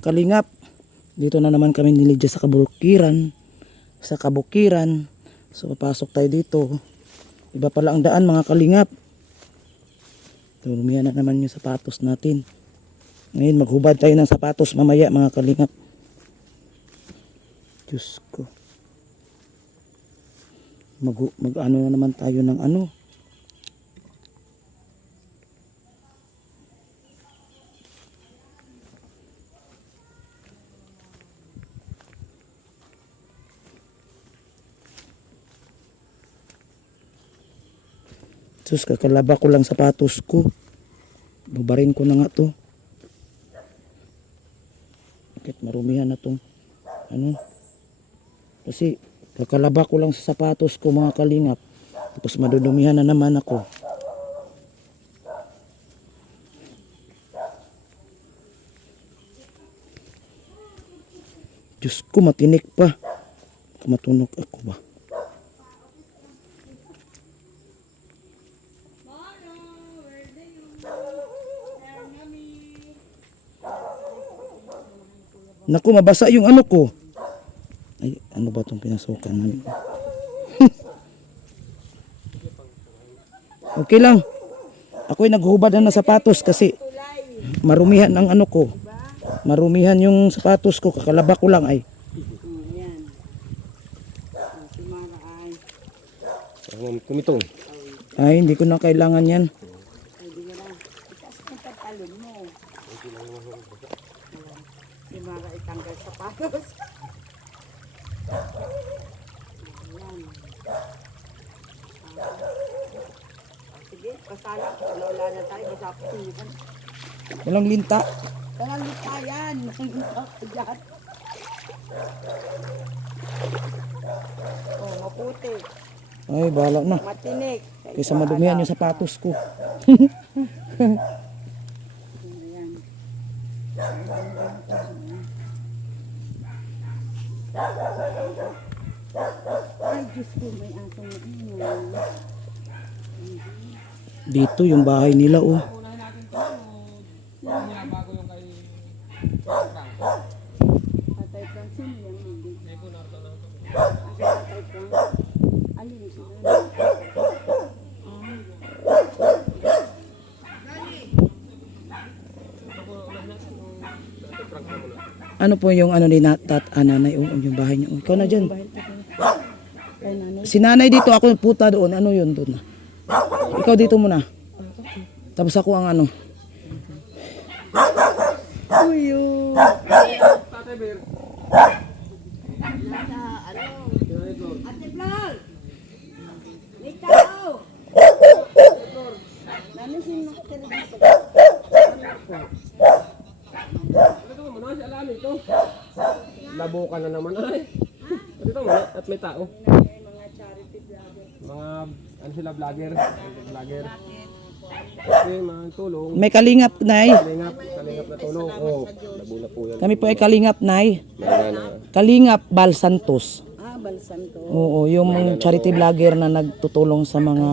mga kalingap, dito na naman kami ni Lydia sa kabukiran. So papasok tayo dito. Iba pala ang daan mga kalingap. Turumihan na naman yung sapatos natin. Ngayon maghubad tayo ng sapatos mamaya mga kalingap. Diyos ko. Mag-ano na naman tayo ng ano. Sus, kakalaba ko lang sapatos ko. Babarin ko na nga to. Bakit marumihan na tong ano? Kasi kakalaba ko lang sa sapatos ko mga kalingap. Tapos madudumihan na naman ako. Diyos ko, matinik pa. Matunog ako ba? Naku, mabasa yung ano ko. Ay, ano ba itong pinasukan namin? Okay lang. Ako'y naghubad na ng sapatos kasi marumihan ang ano ko. Marumihan yung sapatos ko. Kakalaba ko lang ay. Kumitong. Ay, hindi ko na kailangan yan. Para itanggal sapatos. Sige, pasala. Wala na tayo. Basta pulikan. Walang linta. Walang linta yan. Walang linta ko dyan. Oh, maputi. Ay, bahala na. Matinik. Kaysa madumihan yung sapatos ko. Ay, Diyos ko, may asong Dito yung bahay nila oh. Tatay Francine yan. Tatay Francine. Alin sila? Ano po yung ano ni nanay oh, yung bahay niya. Oh, ikaw na dyan. Si nanay dito, ako puta doon. Ano yun doon? Ikaw dito muna. Tapos ako ang ano. Uyo. Ate Flor. May tao. Nano sino nakatira dito? Labo ka na naman ay. Dito mo at may tao. Mga charity vlogger. Mga ano sila vlogger. Okay, mga tulong. May kalingap, nay. Kalingap na tulong. Oh, labo na po yan. Kami po ay kalingap, nay. Mga Kalingap Bal Santos. Balsan to. Oo, yung charity vlogger na nagtutulong sa mga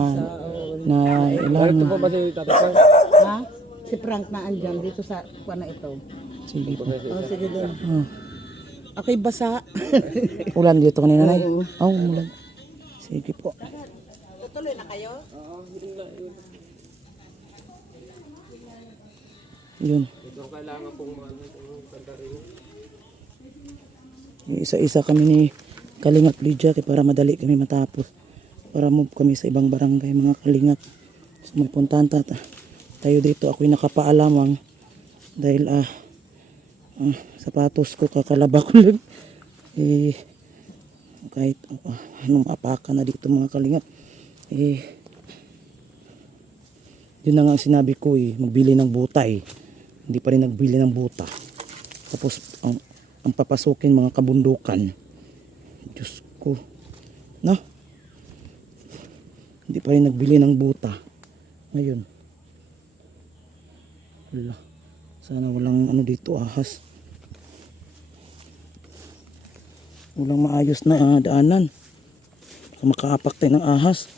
na ilan. ito po ba si Tatay Frank? Ha? Si Frank na andyan dito sa kuha na ito. Sige po. Oh, sige doon. Oh. Ako'y basa. Ulan dito kanina, nay. Oh, ulan. Sige po. Tutuloy na kayo? Yun. Ito ang kailangan pong kanta rin. Isa-isa kami ni Kalingap Lydia para madali kami matapos. Para move kami sa ibang barangay mga kalingap. So magpuntahan tayo dito. Ako'y nakapaalamang dahil sapatos ko kakalaba ko lang. Kahit anong apakan na dito mga kalingap. Yun na nga ang sinabi ko magbili ng buta Hindi pa rin nagbili ng buta. Tapos ang papasukin mga kabundukan. Diyos ko. No? Hindi pa rin nagbili ng buta. Ngayon. Wala. Sana walang ano dito ahas. Walang maayos na daanan. Baka makaapak tayo ng ahas.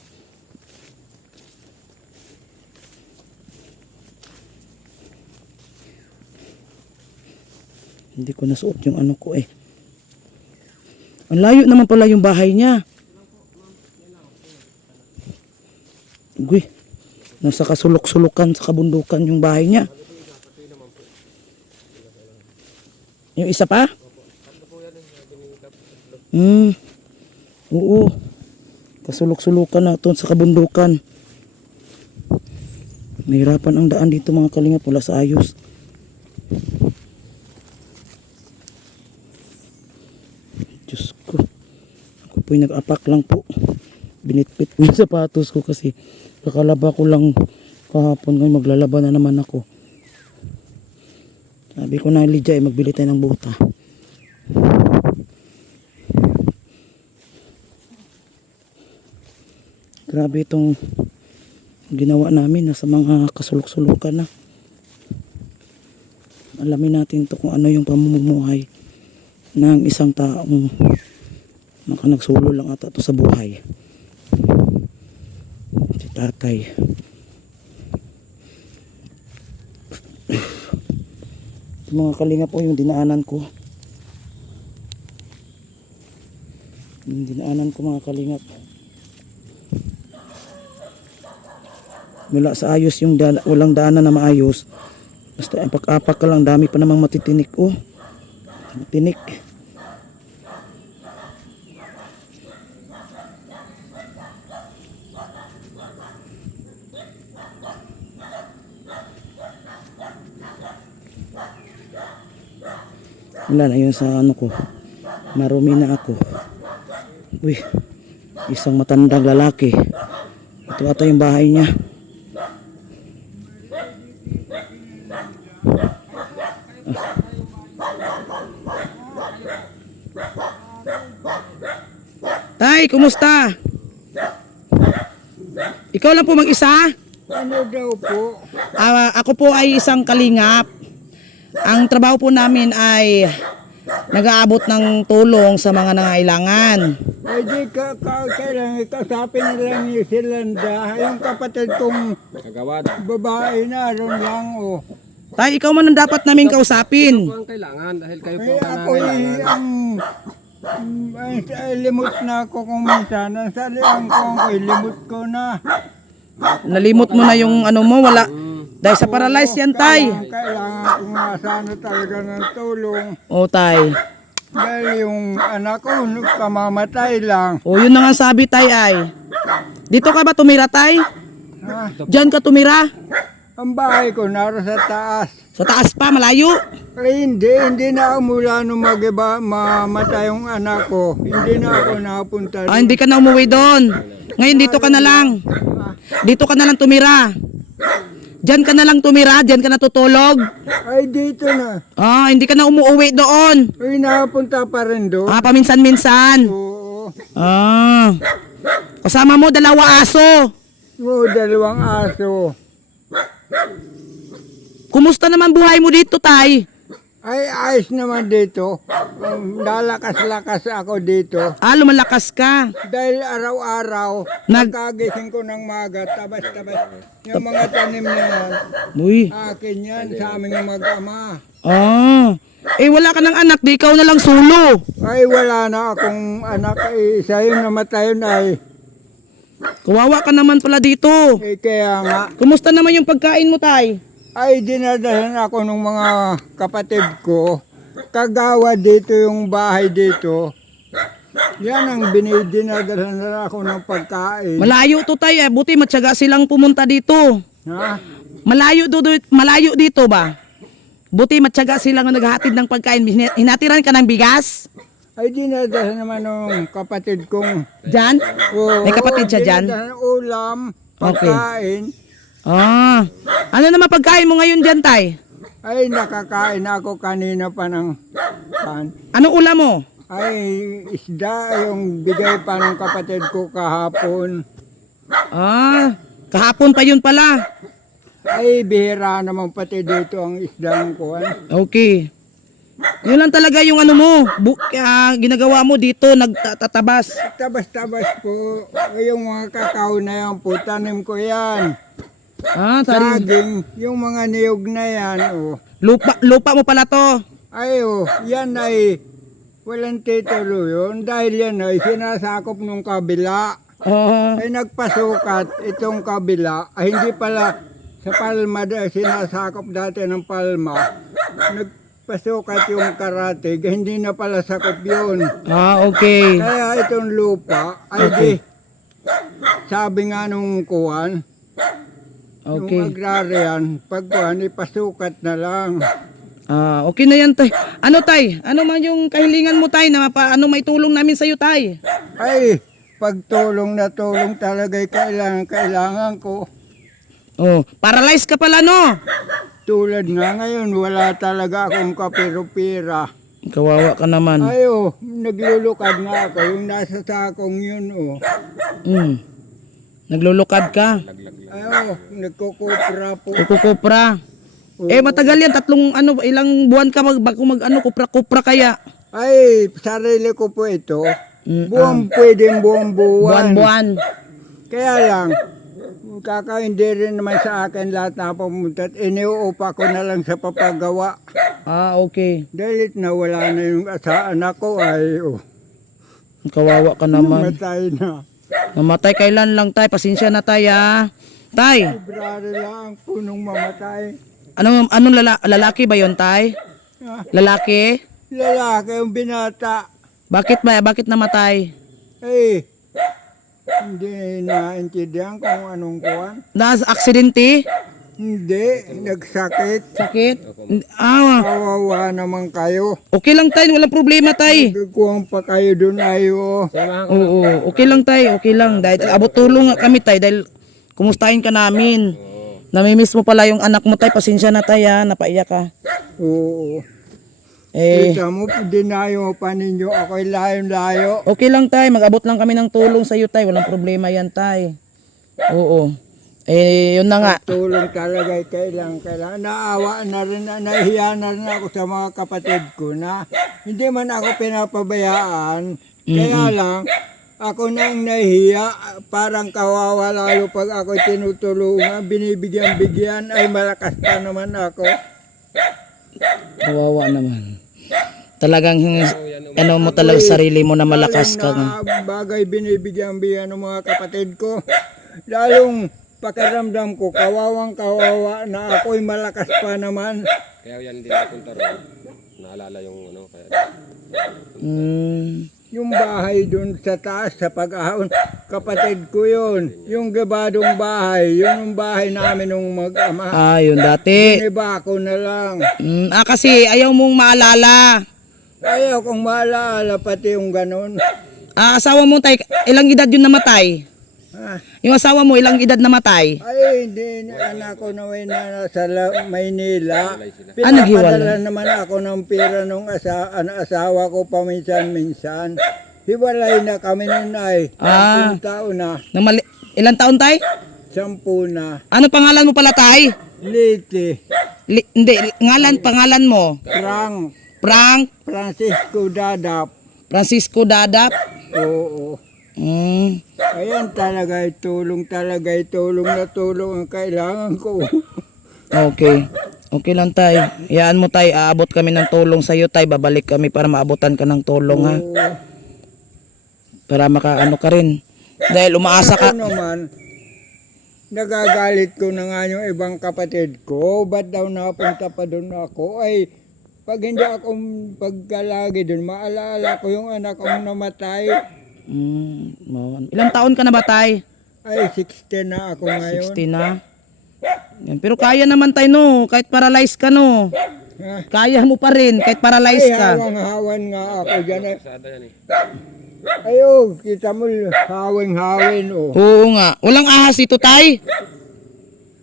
Hindi ko nasuot yung ano ko eh. Ang layo naman pala yung bahay niya. Uy, nasa kasulok-sulukan sa kabundukan yung bahay niya. Yung isa pa? Oo. Kasulok-sulukan na ito sa kabundukan. Nahirapan ang daan dito mga kalingap, wala sa ayos. Diyos ko. Ako po'y nag-apak lang po. Binitpit ko yung sapatos ko kasi kakalaba ko lang kahapon. Ngayon maglalaba na naman ako. Sabi ko na Lydia ay magbili tayo ng buta. Grabe itong ginawa namin. Nasa mga kasulok-sulukan na. Alamin natin to kung ano yung pamumuhay ng isang taong nagsulo lang ata to sa buhay. Si tatay. Mga kalinga po yung dinaanan ko. Yung dinaanan ko mga kalingap. Wala sa ayos yung walang daanan na maayos. Basta apak-apak ka lang, dami pa namang matitinik. Oh, matinik. Wala na yun sa ano ko. Marumi na ako. Uy, isang matandang lalaki. Ito ata yung bahay niya. Tay, kumusta? Ikaw lang po mag-isa? Ano daw po? Ako po ay isang kalingap. Ang trabaho po namin ay nag-aabot ng tulong sa mga nangailangan. Ay di kailangan kasapin nila ni Silanda. Yung kapatid kong Kagawad. babae na ron lang oh. Tay, ikaw man ang dapat namin kausapin. Ito po ang kailangan dahil kayo po Ay ang ako nangangailangan. ay limot na ako kung minsan. Ang salihan ko ang limot ko na. Nalimot mo na yung ano mo, wala. Dahil sa paralyze yan, tay. Kailangan ko nga sana talaga ng tulong. O, tay. Dahil yung anak ko kamamatay lang. O, yun na nga sabi, tay, ay. Dito ka ba tumira, tay? Ha? Diyan ka tumira? Ang bahay ko naroon sa taas. Sa taas pa, malayo. Ay, hindi na ako mula nung mamatay yung anak ko. Hindi na ako napunta. Ah, hindi ka na umuwi doon. Ngayon, dito ka na lang. Dito ka na lang tumira. Diyan ka na lang tumira, diyan ka natutulog. Ay, dito na. Ah, hindi ka na umuwi doon. Ay, napunta pa rin doon. Ah, paminsan-minsan. Oo. Ah. Kasama mo, 2 aso. Oo, 2 aso. Kumusta naman buhay mo dito, tay? Ay, ayos naman dito. Lalakas-lakas ako dito. Ah, lumalakas ka. Dahil araw-araw, Nag- nagkagising ko ng maga, tabas-tabas. Yung mga tanim na yan, Uy. akin yan sa aming mag-ama. Ah. Eh, wala ka ng anak, di ikaw na lang solo. Ay, wala na akong anak. Isa yung namatay yun ay. Kawawa ka naman pala dito. Kaya nga, Kumusta naman yung pagkain mo, tay? ay dinadalan ako ng mga kapatid ko. Kagawa dito yung bahay dito. Yan ang dinadalan na ako ng pagkain. Malayo to, tay. Buti matyaga silang pumunta dito. Ha? Malayo dito ba? Buti matyaga silang naghahatid ng pagkain. Hinatiran ka ng bigas? Ay dinadalan naman ng kapatid kong. Diyan? Oo, May kapatid siya dyan? dinadalan ulam, pagkain. Ah. Ano naman pagkain mo ngayon dyan, tay? Ay nakakain ako kanina pa ng pan. Anong ulam mo? Ay isda yung bigay pa ng kapatid ko kahapon. Ah. Kahapon pa yun pala. Ay bihira naman pati dito ang isda ng kuwan. Okay. Yun lang talaga yung ano mo. Ginagawa mo dito, nagtatabas. Tabas-tabas po. Yung mga kakao na yan po, tanim ko yan. Ah, sorry. Saging, yung mga niyog na yan. Oh. Lupa mo pala to. Ay, yan ay walang titulo yun dahil yan ay sinasakop nung kabila. Ah, Ay nagpasukat itong kabila, ay hindi pala sa Palma sinasakop dati ng Palma. Nagpasukat yung Karatig, hindi na pala sakop yun. okay. Kaya itong lupa ay di, sabi nga nung kuwan, yung Okay. agrarian, pagkuhan ipasukat na lang. Okay na yan, tay. Ano, tay? Ano man yung kahilingan mo, tay, na ano may tulong namin sa'yo, tay? Ay, pagtulong na tulong talaga'y kailangan ko. Oh, paralyzed ka pala, no? Tulad nga ngayon, wala talaga akong kapiro-pira. Kawawa ka naman. Ayo, naglulukad nga ako, yung nasa sakong yun, Mm. Naglulukad ka. Ayo, nagkukupra po. Kukupra. Matagal yan. Ilang buwan ka kupra kaya. Ay, sarili ko po ito. Pwedeng buong buwan. Buwan-buwan. Kaya lang, hindi rin naman sa akin lahat na pumunta. Iniuupa ko na lang sa papagawa. Okay. Dahil nawala na yung anak ko ay Kawawa ka naman. matay na. Namatay kailan lang, tay. Pasensya na, tay, ha. Tay, Library lang po nung mamatay. anong lalaki ba yon, tay? Ah, Lalaki? lalaki yung binata. Bakit namatay? Eh, hindi naintindihan kung anong kuwan. Aksidente? Hindi, nagsakit. Sakit? Kawawa naman kayo. Okay lang, tay. Walang problema, tay. Nagkuhan pa kayo doon ayo. Oo, okay lang, tay. Okay lang. Dahil abot tulong nga kami, tay. Dahil kumustahin ka namin. Namimiss mo pala yung anak mo, tay. Pasensya na, tay, ha. Napaiyak ka. Oo. Eh, Kita mo, dinayo pa ninyo. Ako'y layo-layo. okay lang, tay. Mag-abot lang kami ng tulong sa'yo, tay. Walang problema yan, tay. Oo. Yun na nga. Tulong talaga kailangan. Naawa na rin, nahiya na rin ako sa mga kapatid ko na hindi man ako pinapabayaan. Kaya lang, ako nang nahiya, parang kawawa lalo pag ako tinutulungan, binibigyan-bigyan, ay malakas pa naman ako. Kawawa naman. Talagang ano mo talaga sarili mo na malakas ka. Na bagay binibigyan-bigyan ng mga kapatid ko. Lalong pakiramdam ko, kawawang-kawawa na ako'y malakas pa naman. Kaya yan din napunta ron. Naalala yung kaya. Yung bahay dun sa taas, sa pag-ahon, kapatid ko yun. Yung gabadong bahay, yun yung bahay namin nung mag-ama. Yun dati. Iniba ko na lang. Kasi ayaw mong maalala. Ayaw kong maalala pati yung ganun. Asawa mo, tay, ilang edad yun namatay? Ha? Yung asawa mo, ilang edad namatay? Ay, hindi, anak ko na nasa Maynila. Ano Pinapadala hiwalay? naman ako ng pera nung asawa ko paminsan-minsan. Hiwalay na kami nun ay. 10 taon na. Ilang taon, tay? 10 na. Ano pangalan mo pala, tay? Liti. Hindi, pangalan mo. Frank Francisco Dadap. Francisco Dadap. Oo. Ayan talaga tulong na tulong ang kailangan ko. Okay. Okay lang, tay. Iyaan mo, tay. Aabot kami ng tulong sa'yo, tay. Babalik kami para maabutan ka ng tulong, ha? Oo. Para makaano ka rin. Dahil umaasa ka. Ako naman, nagagalit ko na nga yung ibang kapatid ko. Ba't daw napunta pa doon ako? Ay, pag hindi ako pagkalagi doon, maalala ko yung anak kong namatay. Ilang taon ka na ba, tay? Ay, 60 na ako ngayon. 60 na. Yan. Pero kaya naman, tay, no? Kahit paralyzed ka, no? Ha? Kaya mo pa rin, kahit paralyzed Ay, ka. hawang-hawan nga ako dyan. Sada yan eh. Ayo, kita mo, hawing-hawin, oh. Oo nga. Walang ahas ito, tay?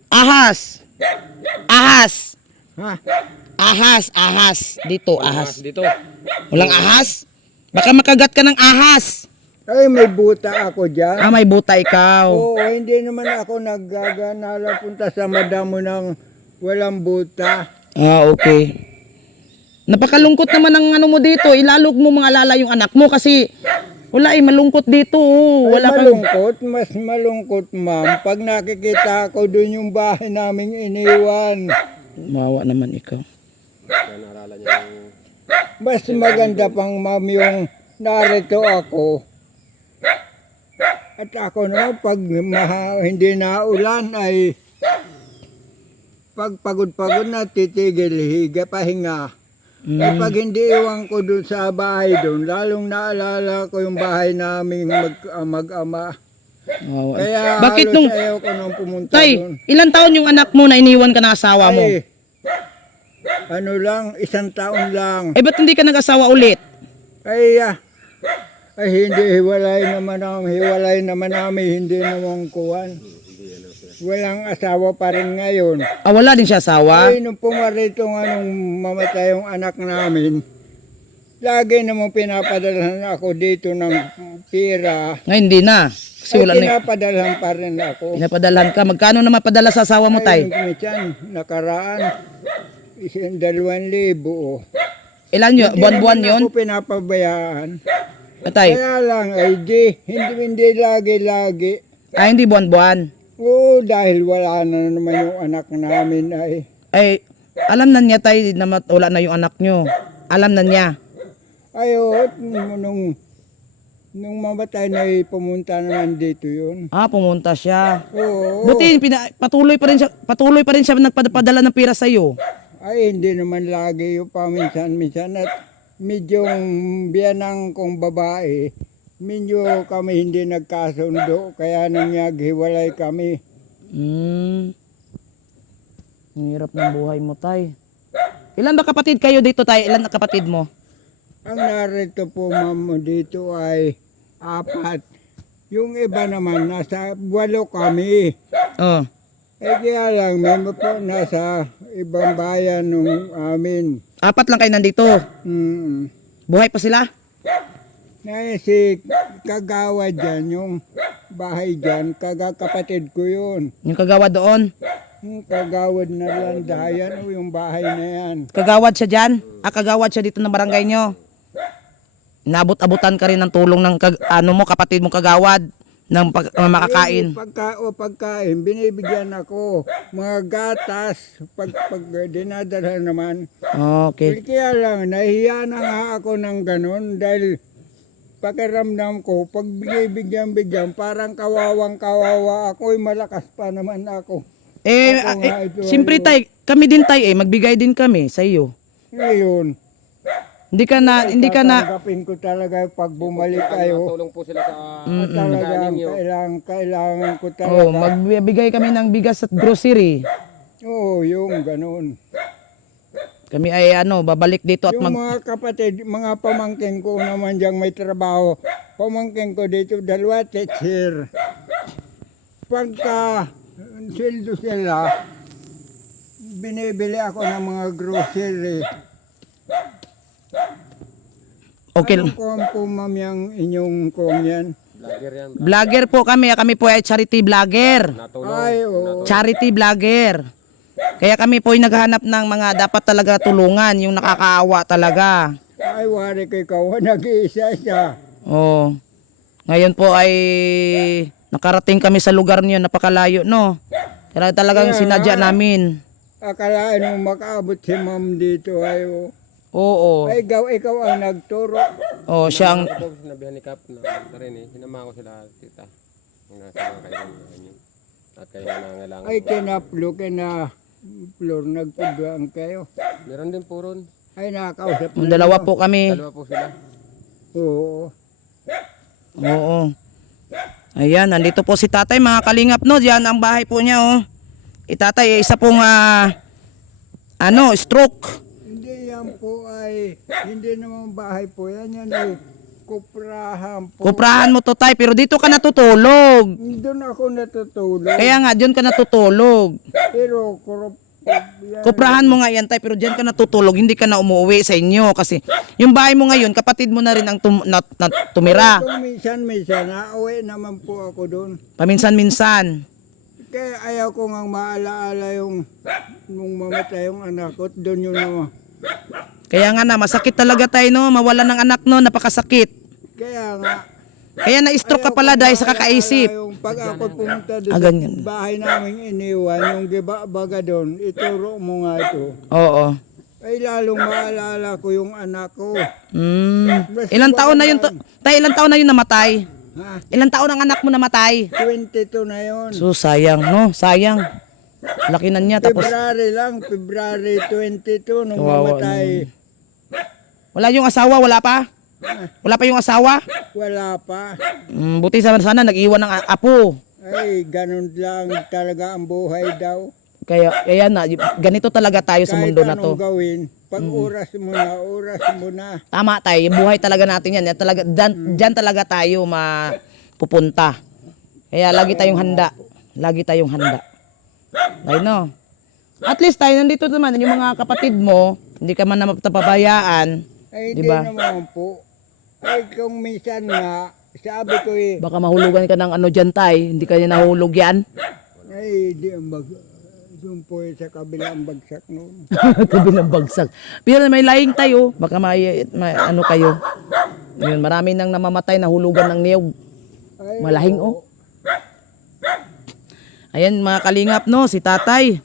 Ahas. Ahas. Ha? Ahas. Dito, ahas. Dito. Walang ahas? Baka makagat ka ng ahas. Ay, may buta ako dyan. May buta ikaw. Oo, hindi naman ako naggagana punta sa madamo ng walang buta. Okay. Napakalungkot naman ang ano mo dito. Ilalog mo mga alala yung anak mo kasi wala malungkot dito. Wala Ay, malungkot, mas malungkot, ma'am. Pag nakikita ko doon yung bahay naming iniwan. Mawa naman ikaw. Kaya naalala niya yung mas maganda pang ma'am yung narito ako. At ako naman pag hindi na ulan ay pag pagod-pagod na titigil, higa, pahinga. Eh pag hindi iwan ko dun sa bahay dun, lalong naalala ko yung bahay namin mag-ama. Wow. Kaya Bakit halos nung ayaw ko nang pumunta Tay, dun. ilang taon yung anak mo na iniwan ka ng asawa mo? Ay, ano lang, 1 taon lang. Eh ba't hindi ka nag-asawa ulit? Ay, ay hindi, hiwalay naman namin, hindi naman kuwan. Walang asawa pa rin ngayon. Ah, wala din siya asawa? Ay, nung pumarito nga nung mamatay yung anak namin, lagi namang pinapadalhan ako dito ng pira. Ngayon hindi na. Kasi Ay, wala na. pinapadalhan pa rin ako. Pinapadalhan ka. Magkano na mapadala sa asawa mo, Tay? Ay, minsan, nakaraan, 2,000. Ilan yun? Buwan-buwan yun? Hindi naman ako pinapabayaan. Tay? Kaya lang, ay hindi lagi-lagi. Ah, hindi buwan-buwan. Oo, dahil wala na naman yung anak namin ay. Ay, alam na niya, Tay, na wala na yung anak nyo. Alam na niya. Ay, nung mamatay na pumunta naman dito yun. Ah, pumunta siya. Oo. Buti, patuloy pa rin siya nagpadala ng pira sa iyo. Ay, hindi naman lagi yung paminsan-minsan at medyo biyanang kong babae. Medyo kami hindi nagkasundo, kaya naghiwalay kami. Ang hirap ng buhay mo, Tay. Ilan ba kapatid kayo dito, Tay? Ilan na kapatid mo? Ang narito po, ma'am, dito ay 4. Yung iba naman, nasa 8 kami. Oh. Eh kaya lang, may po nasa ibang bayan nung amin. 4 lang kayo nandito. Buhay pa sila? Si Kagawa dyan, yung bahay dyan, kapatid ko yun. Yung kagawad doon? Kagawad na landayan o yung bahay na yan. Kagawad siya dyan? Ah, kagawad siya dito ng barangay nyo? Naabot-abutan ka rin ng tulong ng kapatid mo kagawad ng makakain? Pagkain, binibigyan ako. Mga gatas, pag dinadala naman. Okay. Kaya lang, nahiya na nga ako ng ganun dahil pakiramdam ko, pag bigyan, parang kawawang-kawawa ako, malakas pa naman ako. Siyempre, Tay, kami din, Tay, magbigay din kami sa iyo. Ngayon, Hindi ka na tatanggapin ko talaga pag bumalik kayo. Tulong po sila sa Talagang kailangan ko talaga. magbibigay kami ng bigas at grocery. Oo, yung ganun. Kami ay babalik dito at Yung mga kapatid, mga pamangkin ko naman diyang may trabaho. Pamangkin ko dito, 2 teacher. Pagka sweldo sila, binibili ako ng mga grocery. Okay. Anong kuwan po, ma'am, yung inyong kuwan yan? vlogger yan. Vlogger po kami. Kami po ay charity vlogger. Natulong. Ay, oo. Charity vlogger. Kaya kami po ay naghahanap ng mga dapat talaga tulungan, yung nakakaawa talaga. Ay, wari kay kawan, nag-iisa siya. Oh. Ngayon po ay nakarating kami sa lugar niyo, napakalayo, no? Kaya talagang sinadya namin. Akalain mo makaabot si ma'am dito, ay, oh. Oo. Ay, ikaw ang nagturo. Oh, siya ang Ako po sinabihan ni Kap na rin sinama ko sila tita. Yung nasa mga kailangan namin. At kayo nangangailangan. Ay, Flor, nagpudwaan kayo. Meron din po ron. Ay, nakakausap na. dalawa po kami. Dalawa po sila. Oo. Oo. Ayan, nandito po si tatay, mga kalingap, no? Diyan ang bahay po niya, oh. Itatay, isa pong stroke. Hindi yan po ay, hindi naman bahay po yan. Yan ay kuprahan po. Kuprahan mo to, tay, pero dito ka natutulog. Doon ako natutulog. Kaya nga, diyan ka natutulog. Pero yan. Kuprahan mo nga yan, tay, pero diyan ka natutulog, hindi ka na umuwi sa inyo. Kasi yung bahay mo ngayon, kapatid mo na rin ang tumira. Kung minsan, nauwi naman po ako doon. Paminsan-minsan. Kaya ayaw ko nga maalaala yung nung mamatay yung anak ko. Doon yun naman. Kaya nga na, masakit talaga tayo, no? Mawala ng anak, no? Napakasakit. Kaya nga. Kaya na-stroke ka pala dahil sa kakaisip. Yung pag ako pumunta doon ganyan. sa bahay namin iniwan, yung baga doon, ituro mo nga ito. Oo. ay lalong maalala ko yung anak ko. Ilang taon na yun, tay, ilang taon na yun namatay? Ha? Ilang taon ang anak mo namatay? 22 na yun. So, sayang, no? Sayang. Laki na niya, tapos February 22 nung Kawawa mamatay. wala yung asawa, wala pa? Wala pa yung asawa? Wala pa. Buti sana nag-iwan ng apo. Ay, ganun lang talaga ang buhay daw. Kaya na, ganito talaga tayo sa Kahit mundo na to. anong gawin, pag oras mo na. Tama tayo, yung buhay talaga natin yan. Yan talaga, dyan talaga tayo mapupunta. Kaya lagi tayong handa. Lagi tayong handa. Ay no. At least tayo nandito naman, yung mga kapatid mo, hindi ka man napapabayaan. Ay, Diba? hindi naman po. Ay, kung minsan nga, sabi ko Baka mahulugan ka ng ano dyan tay, hindi ka niya nahulog yan. ay, di doon po sa kabilang bagsak noon. Kabilang bagsak. Pero may laing tayo, baka ano kayo. Yun, marami nang namamatay, nahulugan ng niyog. Ay, Malahing oh. Ayan mga kalingap no, si tatay.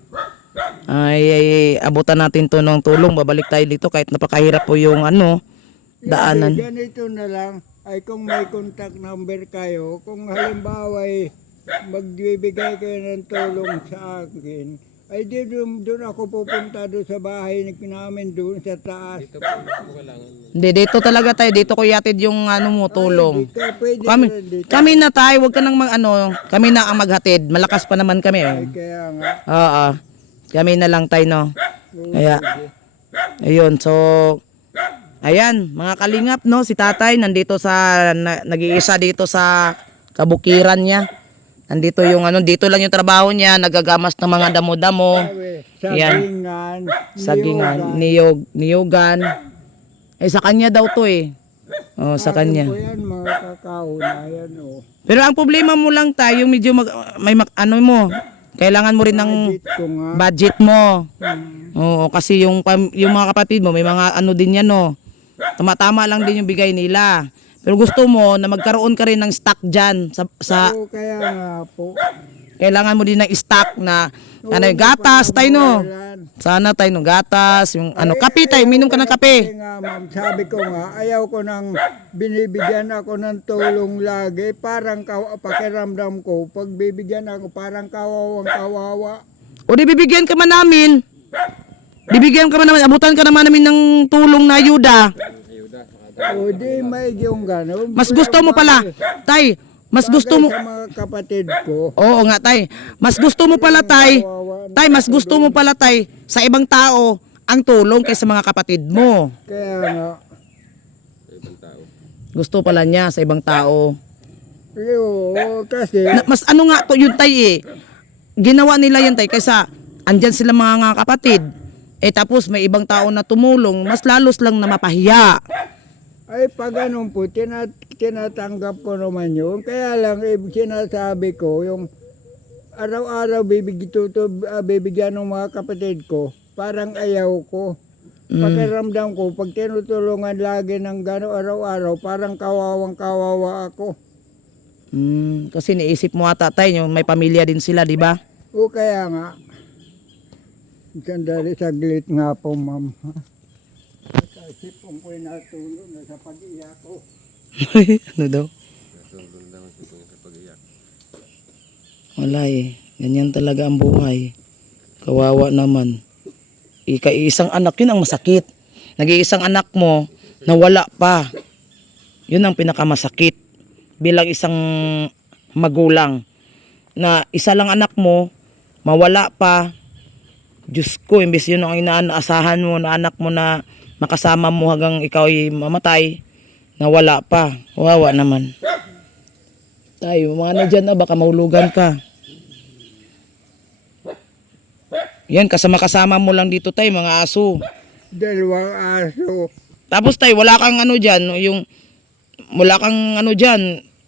Ay, abutan natin to ng tulong. Babalik tayo dito kahit napakahirap po yung ano, daanan. Ganito na lang, ay kung may contact number kayo, kung halimbawa ay magbibigay kayo ng tulong sa akin, ay doon ako pupunta doon sa bahay namin doon sa taas. Ito po kailangan. Hindi, dito talaga tayo. Dito ko yatid yung ano mo, tulong. Dito, pwede Kami, na rin dito. kami na tayo, wag ka nang kami na ang maghatid. Malakas pa naman kami. Ay, kaya nga. Oo. Kami na lang tayo, no. Kaya, ayun, so, ayan, mga kalingap, no, si tatay nandito nag-iisa dito sa kabukiran niya. Nandito yung dito lang yung trabaho niya, nagagamas ng mga damo-damo. Yan. Sagingan, Niyogan. Eh, sa kanya daw to eh. Oh, sa kanya. Po yan, mga kakao na yan, oh. Pero ang problema mo lang tayo, medyo kailangan mo rin ng Budget ko nga. budget mo. Oo, kasi yung mga kapatid mo, may mga ano din yan, no. Tama-tama lang din yung bigay nila. Pero gusto mo na magkaroon ka rin ng stock dyan sa Oo, kaya nga po. kailangan mo din ng stock na gatas tayo, no. Sana tayo ng gatas, yung kape tayo, minum ka ng kape. Kasi nga, ma'am, sabi ko nga, ayaw ko nang binibigyan ako ng tulong lagi. Parang pakiramdam ko, pag bibigyan ako, parang kawawang kawawa. O di bibigyan ka man namin. Bibigyan ka man namin, abutan ka naman namin ng tulong na ayuda. O di may yung gano'n. Mas gusto mo pala, tay, mas gusto mo, Sa mga kapatid ko, oo nga tay, mas gusto mo pala mas gusto mo pala tay, sa ibang tao, ang tulong kaysa mga kapatid mo. kaya nga, Ibang tao. Gusto pala niya sa ibang tao. oo, kasi, Mas ano nga to yun tay eh, ginawa nila yan tay, kaysa andyan sila mga kapatid, tapos may ibang tao na tumulong, mas lalos lang na mapahiya. ay pag ganun po, tinatanggap ko naman yun. Kaya lang, sinasabi ko, yung araw-araw bibigyan ng mga kapatid ko, parang ayaw ko. Pakiramdam ko, pag tinutulungan lagi ng gano'n araw-araw, parang kawawang kawawa ako. Kasi naisip mo ata tay, yung may pamilya din sila, di ba? O kaya nga, sandali saglit nga po, ma'am. Sipong ko'y natulog na sa pag-iyak ko. Ano daw? Natulong daw sa pag-iyak. Wala eh. Ganyan talaga ang buhay. Kawawa naman. Isang anak, yun ang masakit. Nag-iisang anak mo, nawala pa. Yun ang pinakamasakit. Bilang isang magulang. Na isa lang anak mo, mawala pa. Diyos ko, imbes yun ang inaasahan mo na anak mo na makasama mo hanggang ikaw ay mamatay, nawala pa. Wawa naman. Tayo, mga na dyan na, baka mahulugan ka. Yan, kasama-kasama mo lang dito tayo, mga aso. 2 aso. Tapos tayo, wala kang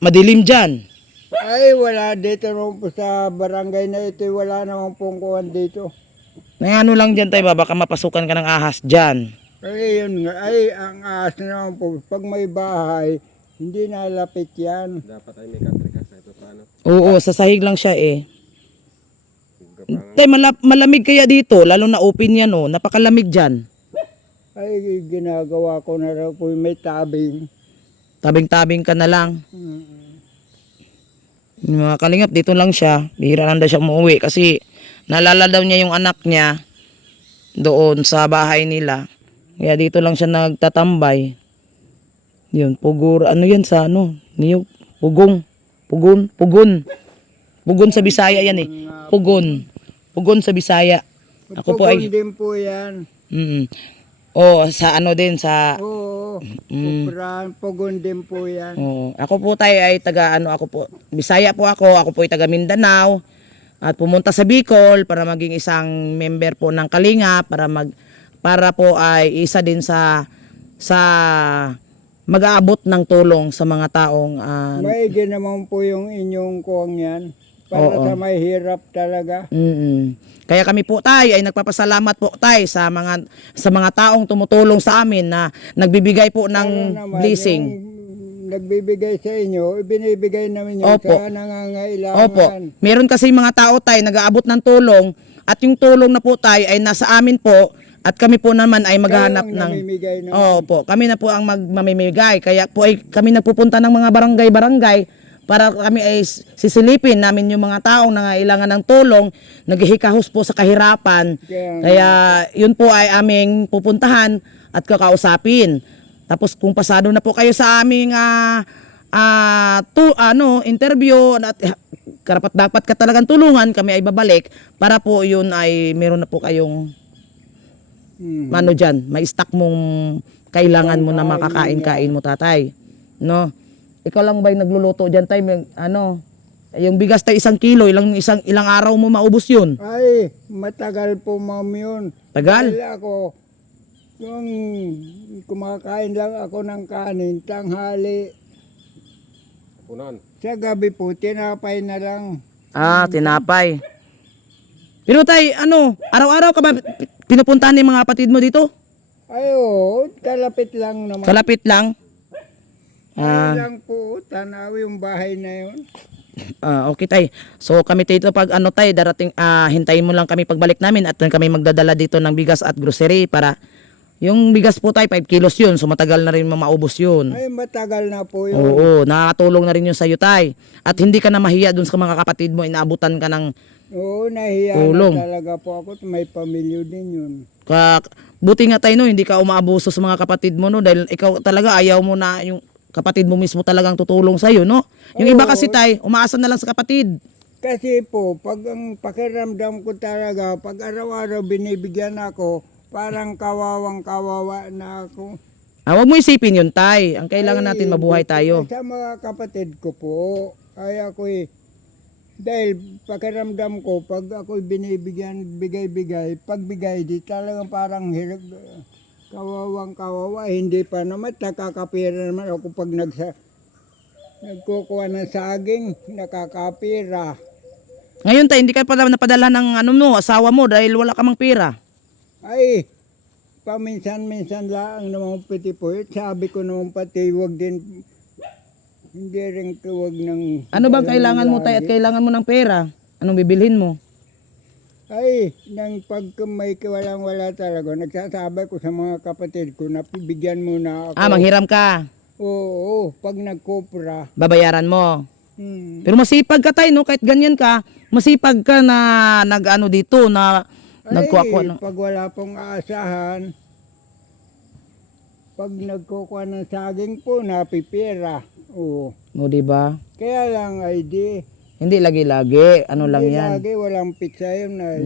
madilim dyan. Ay, wala dito rin po sa barangay na ito. Wala namang pungkuhan dito. Na ano lang dyan tayo, baka mapasukan ka ng ahas dyan. Ay, yun nga. Ay, ang ahas naman po. Pag may bahay, hindi nalapit yan. Dapat ay may katrika sa ito paano. Oo, sa sahig lang siya eh. Gapangan. Tay, malamig kaya dito, lalo na open yan oh, napakalamig dyan. Ay, ginagawa ko na raw po yung may tabing. Tabing-tabing ka na lang. Mm. Yung mga kalingap, dito lang siya. Bihira lang daw siya umuwi kasi naalala daw niya yung anak niya doon sa bahay nila. Kaya dito lang siya nagtatambay. Yun, pugur, ano yan sa ano? Niyog, pugong, pugon, pugon. Pugon sa Bisaya yan eh. Pugon. Pugon sa Bisaya. Ako po ay... Pugon din po yan. Oh, sa ano din, sa... Oo, kupran, pugon din po yan. Oo. Ako po tayo ay taga ano ako po. Bisaya po ako po ay taga Mindanao. At pumunta sa Bicol para maging isang member po ng Kalinga para po ay isa din sa mag-aabot ng tulong sa mga taong Maigi naman po yung inyong kuwang yan. Para Oo. sa may hirap talaga. Kaya kami po tayo ay nagpapasalamat po tayo sa mga taong tumutulong sa amin na nagbibigay po ng Para naman, blessing. yung nagbibigay sa inyo, ibinibigay namin yun Opo. sa nangangailangan. Opo. Meron kasi mga tao tayo nag-aabot ng tulong at yung tulong na po tayo ay nasa amin po at kami po naman ay maghahanap Kayo ang ng namimigay ng... Opo, kami na po ang mamimigay. Kaya po ay kami nagpupunta ng mga barangay-barangay para kami ay sisilipin namin yung mga taong nangailangan ng tulong, naghihikahos po sa kahirapan. Kaya yun po ay aming pupuntahan at kakausapin. Tapos kung pasado na po kayo sa aming interview at karapat dapat ka talagang tulungan, kami ay babalik para po yun ay meron na po kayong ano dyan, may stock mong kailangan mo na makakain-kain mo tatay. No? Ikaw lang ba yung nagluluto dyan tay? Yung bigas tay 1 kilo, ilang araw mo maubos yun? Ay, matagal po ma'am yun. Tagal? Dahil ako, yung kumakain lang ako ng kanin, tanghali. Punan. Sa gabi po, tinapay na lang. Tinapay. Pero tay, araw-araw ka ba pinupuntahan ng mga kapatid mo dito? Ay, oo, kalapit lang naman. Kalapit lang? Ay lang po, tanaw yung bahay na yun. Okay tay. So kami dito pag tay darating hintayin mo lang kami pagbalik namin at kami magdadala dito ng bigas at grocery para yung bigas po tay 5 kilos yun. So matagal na rin maubos yun. Ay, matagal na po yun. Oo, nakakatulong na rin yun sa iyo tay. At hindi ka na mahiya dun sa mga kapatid mo, inaabutan ka ng Oo, nahiya tulong. na talaga po ako. May pamilya din yun. Buti nga tay no, hindi ka umaabuso sa mga kapatid mo no dahil ikaw talaga ayaw mo na yung kapatid mo mismo talagang tutulong sa iyo no. Yung iba kasi tay, umaasa na lang sa kapatid. Kasi po, pag ang pakiramdam ko talaga, pag araw-araw binibigyan ako, parang kawawang-kawawa na ako. Huwag mo isipin yun tay. Ang kailangan natin mabuhay tayo. Sa mga kapatid ko po, ay ako'y, dahil pakiramdam ko, pag ako'y binibigyan, bigay-bigay, pagbigay, di talagang parang hirap, kawawang-kawawa, hindi pa naman, nakakapira naman ako pag nagkukuha ng saging, nakakapira. Ngayon tay, hindi ka pa napadala ng asawa mo dahil wala ka mang pera. Ay, paminsan-minsan lang naman piti po. Sabi ko naman pati, wag din, hindi rin wag ng... Ano bang kailangan mo tay at kailangan mo ng pera? Anong bibilhin mo? Ay, nang pag may walang-wala talaga, nagsasabi ko sa mga kapatid ko na bigyan mo na ako. Manghiram ka. Oo, pag nagkopra. Babayaran mo. Hmm. Pero masipag ka tay no, kahit ganyan ka, masipag ka na dito na nagkuha ng... Pag wala pong aasahan, pag nagkukuha ng saging po, napipira. Oo. O diba? Kaya lang ay di. Hindi lagi-lagi, lang Hindi yan. lagi, walang pizza yun ay.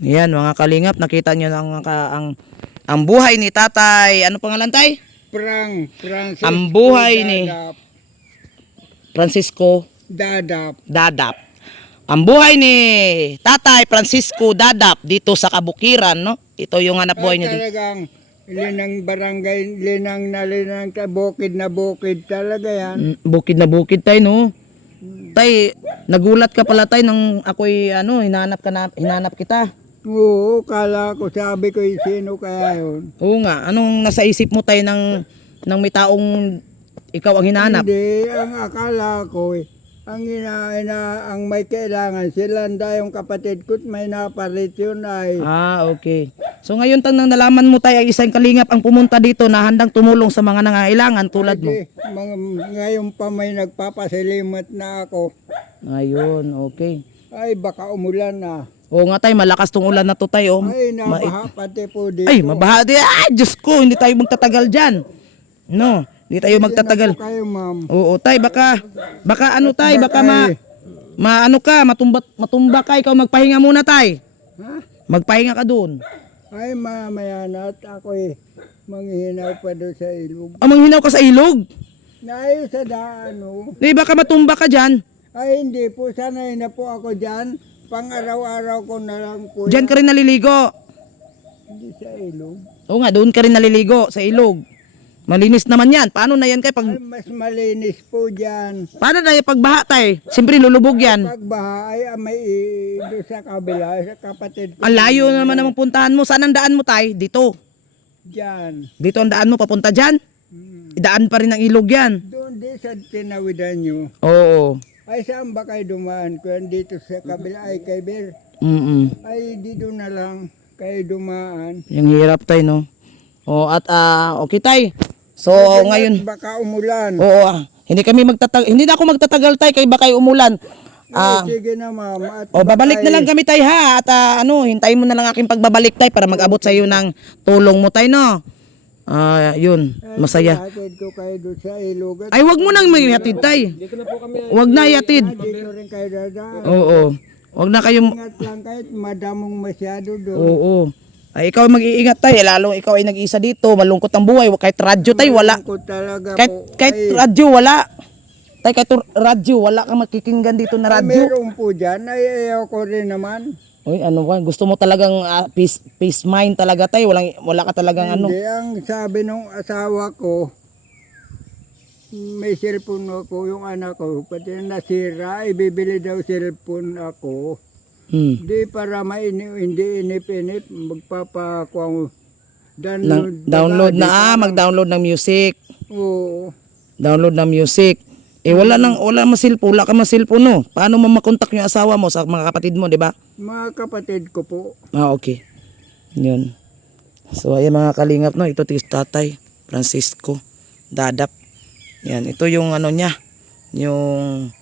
Yan mga kalingap, nakita nyo ang buhay ni tatay. Ano pangalan tay? Francisco Ang buhay ni Dadap. Francisco Dadap. Dadap. Ang buhay ni tatay Francisco Dadap dito sa Kabukiran, no? Ito yung hanap buhay niya dito. Talagang linang barangay, linang bukid na bukid talaga yan. Bukid na bukid tay, no? Tay, nagulat ka pala tay nang ako'y hinanap kita. Oo, kala ko, sabi ko sino kaya yun. Oo nga, anong nasa isip mo tay nang may taong ikaw ang hinanap? Hindi, ang akala ko ang may kailangan sila yung kapatid ko may napalit yun ay. Okay. So ngayon tang nang nalaman mo tayo ay isang kalingap ang pumunta dito na handang tumulong sa mga nangangailangan tulad mo. Hindi, ngayon pa may nagpapasalimat na ako. Ayun, okay. Ay, baka umulan na. Oo nga tay, malakas tong ulan na to tayo. Ay, nabaha pati po dito. Ay, mabaha di. Ay, Diyos ko, hindi tayo magtatagal dyan. No, hindi tayo magtatagal. Ako kayo, ma'am. Oo, tay, baka ano tay, baka maano ka, matumba ka, ikaw magpahinga muna tay. Ha? Magpahinga ka doon. Ay, mamaya na at ako'y manghihinaw pa doon sa ilog. Manghinaw ka sa ilog. Naayos sa daan, oh. Di baka matumba ka dyan. Ay, hindi po. Sanay na po ako dyan. Pang araw-araw ko na lang po. Dyan ka rin naliligo. Hindi sa ilog. Oo nga, doon ka rin naliligo sa ilog. Malinis naman yan. Paano na yan kay pag... Ay, mas malinis po dyan. Paano na yan pag baha tay? Siyempre lulubog yan. Pagbaha ay may doon sa kabila, sa kapatid ko. Ang layo naman ang puntahan mo. Saan ang daan mo tay? Dito. Dyan. Dito ang daan mo papunta dyan. Daan pa rin ng ilog yan. Doon din sa tinawidan nyo. Oo. Ay, saan ba kayo dumaan? Kung dito sa kabila ay kay Ber. Ay, dito na lang kayo dumaan. Yung hirap tay no. Oh, at okay tay. So ngayon, Baka umulan. oo, hindi na ako magtatagal tay kay baka umulan. Ay, sige na, ma'am. At Babalik na lang kami tay ha at hintayin mo na lang aking pagbabalik tay para mag-abot sa iyo ng tulong mo tay no. Yun, masaya. Hatid ko kayo doon sa ilog. Ay, wag mo nang maghatid tay. Dito na po kami. Wag na ihatid. Dito rin kayo dadaan. Oo. Wag na kayong Ingat lang kahit madamong masyado doon. oo. Ay, ikaw mag-iingat tay, lalo ikaw ay nag-isa dito, malungkot ang buhay, kahit radyo tay wala. Ko talaga Kahit po. kahit radyo wala. Tay kahit radyo wala kang makikinggan dito na Ay, radyo. meron po dyan. Ay, ayaw ko rin naman. Uy, ano ba? Gusto mo talagang peace mind talaga tay, wala ka talagang ano. Hindi, ang sabi ng asawa ko, may cellphone ako, yung anak ko, pati nasira, ibibili daw cellphone ako. Di para hindi inip-inip, magpapakuha Download na mag-download ng music. Oo. Download ng music. Wala ka masilpo no. Paano mo makontak yung asawa mo sa mga kapatid mo, di ba? Mga kapatid ko po. Okay. Yun. So ayan mga kalingap no, ito tis Tatay Francisco Dadap. Yan, ito yung ano niya, yung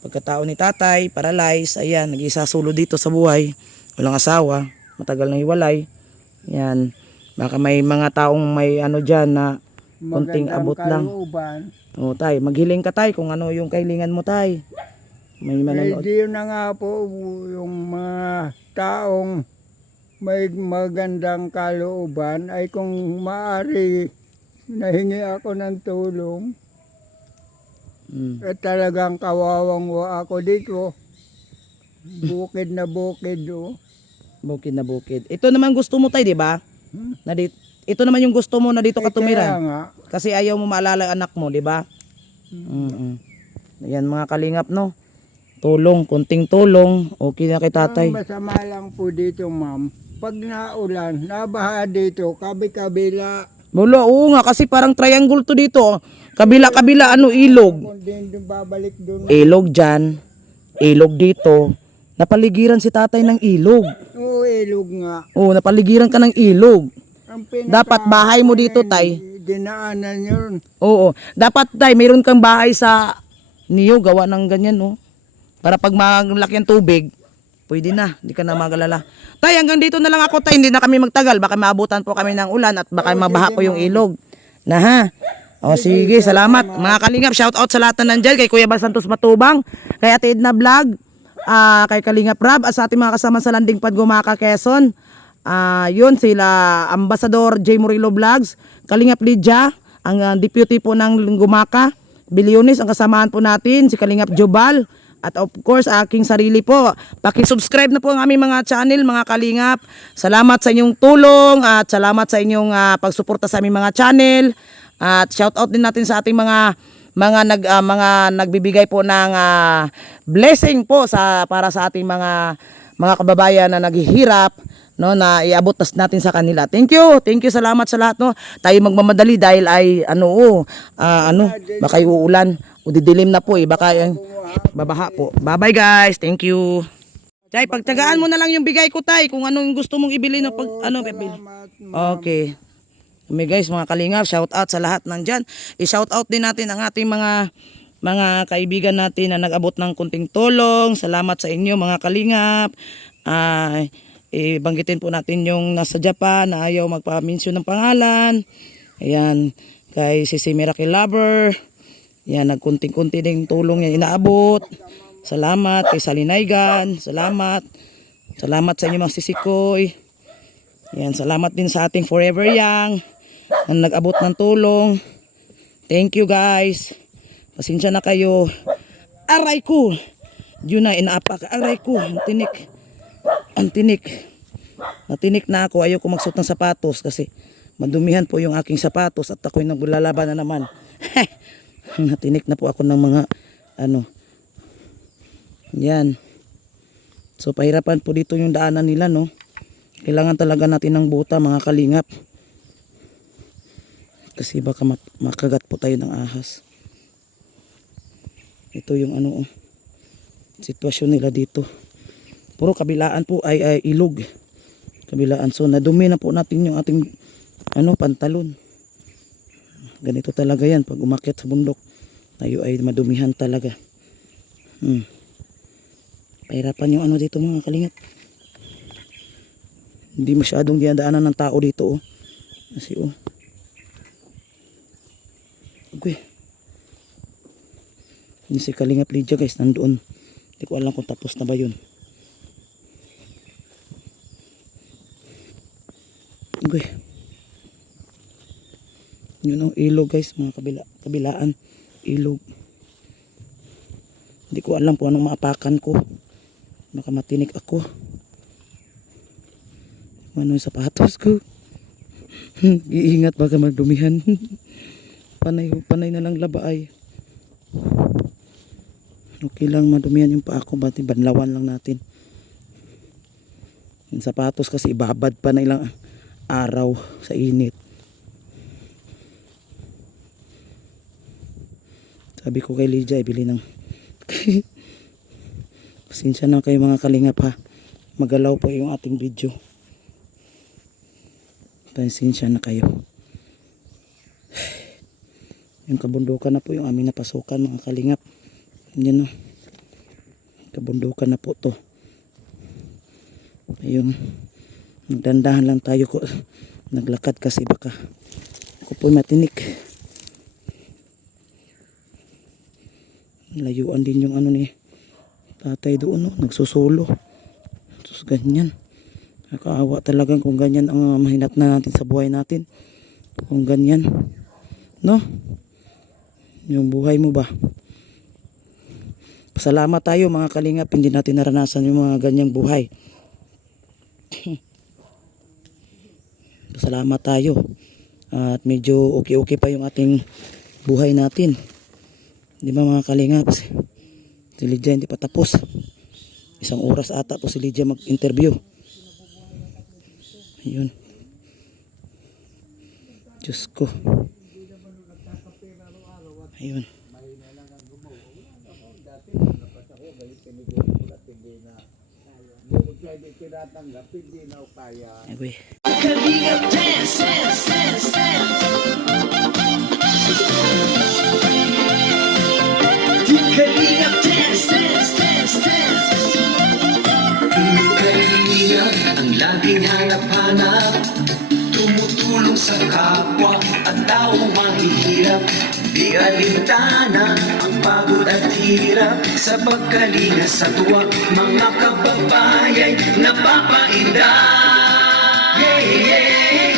pagkatao ni tatay, paralyzed, ayan, nag-isa solo dito sa buhay, walang asawa, matagal nang hiwalay. Yan, baka may mga taong may ano dyan na kunting abot lang. O tay, maghiling ka tay kung ano yung kailangan mo tay. May manonood. Di yun na nga po yung mga taong may magandang kalooban ay kung maaari nahingi ako ng tulong. At talagang kawawang ako dito. Bukid na bukid, oh. Bukid na bukid. Ito naman gusto mo tay, di ba? Ito naman yung gusto mo na dito ka tumira. Kaya nga. Kasi ayaw mo maalala ang anak mo, di ba? Ayan mga kalingap, no? Tulong, kunting tulong. Okay na kay tatay. Ang masama lang po dito, ma'am. Pag naulan, nabaha dito, kabi-kabila. Wala, oo nga, kasi parang triangle to dito. Kabila-kabila, ilog. Kung din babalik doon. Ilog dyan, ilog dito. Napaligiran si tatay ng ilog. Oo, ilog nga. Oo, napaligiran ka ng ilog. Ang Dapat bahay mo dito, tay. Dinaanan yun. Oo, dapat tay, mayroon kang bahay sa niyo, gawa ng ganyan, no? Para pag maglaki ang tubig, pwede na, hindi ka na magalala. Tay, hanggang dito na lang ako, tay, hindi na kami magtagal. Baka maabutan po kami ng ulan at baka mabaha po yung ilog. Na ha? O sige, salamat. Mga kalingap, shout out sa lahat na nandyan. Kay Kuya Bal Santos Matubang, kay Ate Edna Vlog, kay Kalingap Rab, at sa ating mga kasama sa Landing Pad Gumaka, Quezon. Yun sila Ambassador J. Murillo Vlogs, Kalingap Lydia, ang deputy po ng Gumaka, Bilyones, ang kasamahan po natin, si Kalingap Jobal, at of course aking sarili po. Paki-subscribe na po ang aming mga channel, mga Kalingap. Salamat sa inyong tulong at salamat sa inyong pagsuporta sa aming mga channel. At shout out din natin sa ating mga nagbibigay po ng blessing po para sa ating mga kababayan na naghihirap, no, na iabot natin sa kanila. Thank you. Salamat sa lahat, no. Tayo magmamadali dahil ay baka uulan o didilim na po baka babaha po. Bye-bye guys. Thank you. Tay, pagtagaan mo na lang yung bigay ko, tay. Kung anong gusto mong ibili na pag, ano, pipili. Salamat, ma'am. Okay. Kami guys, mga kalingap, shout out sa lahat nandyan. I-shout out din natin ang ating mga kaibigan natin na nag-abot ng kunting tulong. Salamat sa inyo mga kalingap. Banggitin po natin yung nasa Japan na ayaw magpa-mention ng pangalan. Ayan, kay Sisi Miracle Lover. Yan, nagkunting-kunti ding tulong yan inaabot. Salamat kay Salinaygan. Salamat. Salamat sa inyo mga sisikoy. Yan, salamat din sa ating Forever Young na nag-abot ng tulong. Thank you guys. Pasensya na kayo. Aray ko. Yun na, inaapak. Aray ko. Ang tinik. Ang tinik. Natinik na ako. Ayaw ko magsuot ng sapatos kasi madumihan po yung aking sapatos at ako'y naglalaban na naman. Natinik na po ako ng mga ano. Yan. So pahirapan po dito yung daanan nila, no. Kailangan talaga natin ng buta mga kalingap. Kasi baka makagat po tayo ng ahas. Ito yung ano, sitwasyon nila dito. Puro kabilaan po ay ilog. Kabilaan. So nadumi na po natin yung ating pantalon. Ganito talaga yan pag umakyat sa bundok. Tayo ay madumihan talaga. Pahirapan yung dito mga kalingap. Hindi masyadong dinadaanan ng tao dito, oh. Kasi, oh. Okay. Yung si Kalingap Lydia guys, nandoon. Hindi ko alam kung tapos na ba yun. Okay. Yun, oh, ilog guys, mga kabilaan. Ilog. Hindi ko alam kung anong maapakan ko. Baka matinik ako. Ano yung sapatos ko? Iingat baka magdumihan. Panay na lang laba ay. Okay lang madumihan yung paa ko. Bati banlawan lang natin. Yung sapatos kasi ibabad pa na ilang araw sa init. Sabi ko kay Lydia, ibili ng pasensya na kayo mga kalingap ha. Magalaw po yung ating video. Pasensya na kayo. Yung kabundukan na po yung aming napasukan mga kalingap. Yan o. Kabundukan na po to. Ayun. Nagdandahan lang tayo ko. Naglakad kasi baka ako po'y matinik. Layuan din yung ni tatay doon, no? Nagsusulo. Sus, ganyan. Nakaawa talaga kung ganyan ang mahinat na natin sa buhay natin. Kung ganyan. No? Yung buhay mo ba? Pasalamat tayo mga kalingap. Hindi natin naranasan yung mga ganyang buhay. Pasalamat tayo. At medyo okay pa yung ating buhay natin. Di ba mga kalingap? Si Lydia hindi pa tapos. 1 oras ata po si Lydia mag-interview. Ayun. Diyos ko. Ayun. Ayun. Kalingap dance, dance, dance, dance. Kalingap dance, dance, dance, dance. Kalingap ang laging hanap-hanap, tumutulong sa kapwa at tao mahihirap. Di alintana ang pagod at hirap, sa pagkalinga sa tuwa mga kababayay napapainda. Yeah, yeah.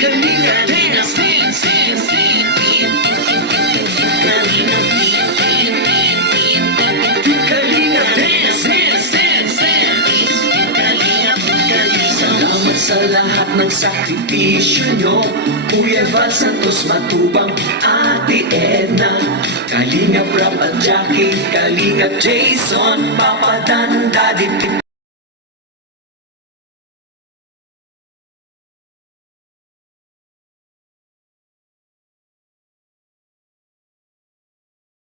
Kalinga dance, dance, dance, Kalinga dance, dance, dance, dance. Salamat sa lahat ng sakripisyo nyo, Kuya Val Santos Matubang, Ate Edna, Kalinga Prab at Jackie, Kalinga Jason, Papa Dan, Daddy Tito